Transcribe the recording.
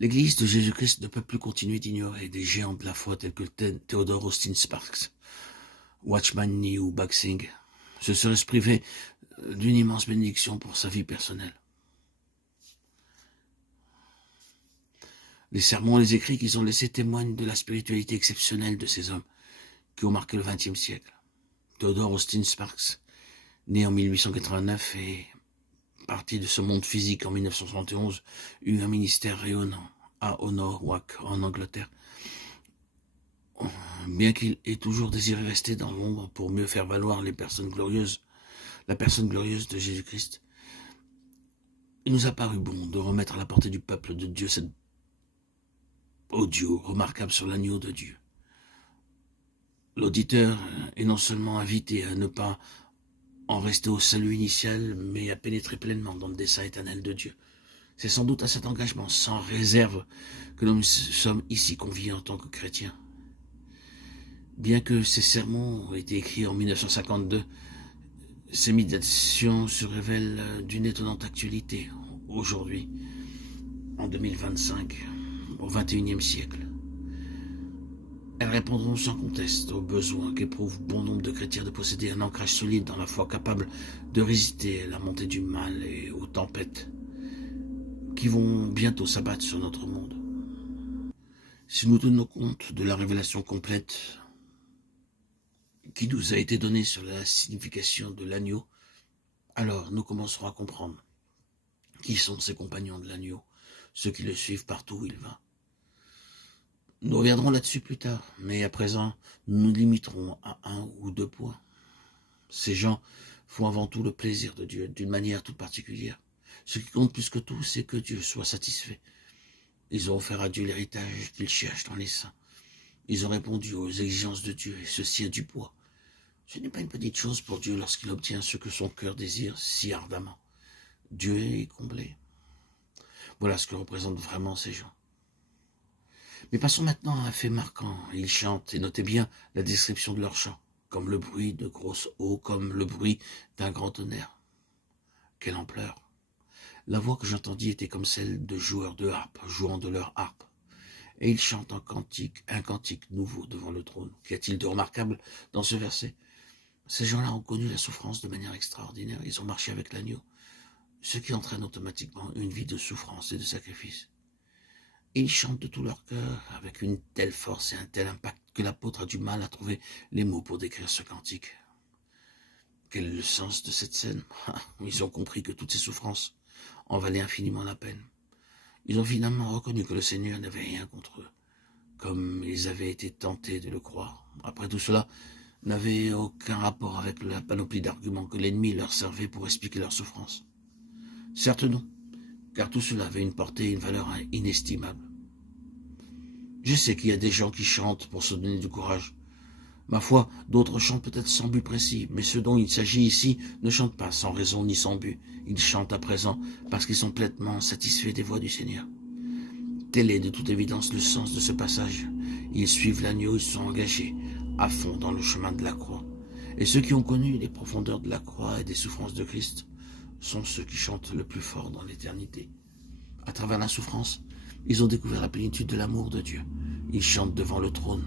L'Église de Jésus-Christ ne peut plus continuer d'ignorer des géants de la foi tels que Theodore Austin Sparks, Watchman Nee ou Baxing. Ce serait se priver d'une immense bénédiction pour sa vie personnelle. Les sermons et les écrits qu'ils ont laissés témoignent de la spiritualité exceptionnelle de ces hommes qui ont marqué le XXe siècle. Theodore Austin Sparks, né en 1889 et parti de ce monde physique en 1971, eut un ministère rayonnant à Norwalk, en Angleterre. Bien qu'il ait toujours désiré rester dans l'ombre pour mieux faire valoir la personne glorieuse de Jésus-Christ, il nous a paru bon de remettre à la portée du peuple de Dieu cet audio remarquable sur l'agneau de Dieu. L'auditeur est non seulement invité à ne pas en rester au salut initial, mais à pénétrer pleinement dans le dessein éternel de Dieu. C'est sans doute à cet engagement sans réserve que nous sommes ici conviés en tant que chrétiens. Bien que ces sermons aient été écrits en 1952, ces méditations se révèlent d'une étonnante actualité aujourd'hui, en 2025, au XXIe siècle. Elles répondront sans conteste aux besoins qu'éprouvent bon nombre de chrétiens de posséder un ancrage solide dans la foi capable de résister à la montée du mal et aux tempêtes qui vont bientôt s'abattre sur notre monde. Si nous tenons compte de la révélation complète qui nous a été donnée sur la signification de l'agneau, alors nous commencerons à comprendre qui sont ces compagnons de l'agneau, ceux qui le suivent partout où il va. Nous reviendrons là-dessus plus tard, mais à présent, nous nous limiterons à 1 ou 2 points. Ces gens font avant tout le plaisir de Dieu, d'une manière toute particulière. Ce qui compte plus que tout, c'est que Dieu soit satisfait. Ils ont offert à Dieu l'héritage qu'ils cherchent dans les saints. Ils ont répondu aux exigences de Dieu, et ceci a du poids. Ce n'est pas une petite chose pour Dieu lorsqu'il obtient ce que son cœur désire si ardemment. Dieu est comblé. Voilà ce que représentent vraiment ces gens. Mais passons maintenant à un fait marquant. Ils chantent, et notez bien la description de leur chant, comme le bruit de grosses eaux, comme le bruit d'un grand tonnerre. Quelle ampleur! La voix que j'entendis était comme celle de joueurs de harpe, jouant de leur harpe. Et ils chantent un cantique nouveau devant le trône. Qu'y a-t-il de remarquable dans ce verset? Ces gens-là ont connu la souffrance de manière extraordinaire. Ils ont marché avec l'agneau, ce qui entraîne automatiquement une vie de souffrance et de sacrifice. Et ils chantent de tout leur cœur, avec une telle force et un tel impact que l'apôtre a du mal à trouver les mots pour décrire ce cantique. Quel est le sens de cette scène? Ils ont compris que toutes ces souffrances en valaient infiniment la peine. Ils ont finalement reconnu que le Seigneur n'avait rien contre eux, comme ils avaient été tentés de le croire. Après tout cela, n'avait aucun rapport avec la panoplie d'arguments que l'ennemi leur servait pour expliquer leur souffrance. Certes non, car tout cela avait une portée et une valeur inestimable. Je sais qu'il y a des gens qui chantent pour se donner du courage. Ma foi, d'autres chantent peut-être sans but précis, mais ceux dont il s'agit ici ne chantent pas sans raison ni sans but. Ils chantent à présent parce qu'ils sont pleinement satisfaits des voix du Seigneur. Tel est de toute évidence le sens de ce passage. Ils suivent l'agneau, ils sont engagés à fond dans le chemin de la croix. Et ceux qui ont connu les profondeurs de la croix et des souffrances de Christ sont ceux qui chantent le plus fort dans l'éternité. À travers la souffrance, ils ont découvert la plénitude de l'amour de Dieu. Ils chantent devant le trône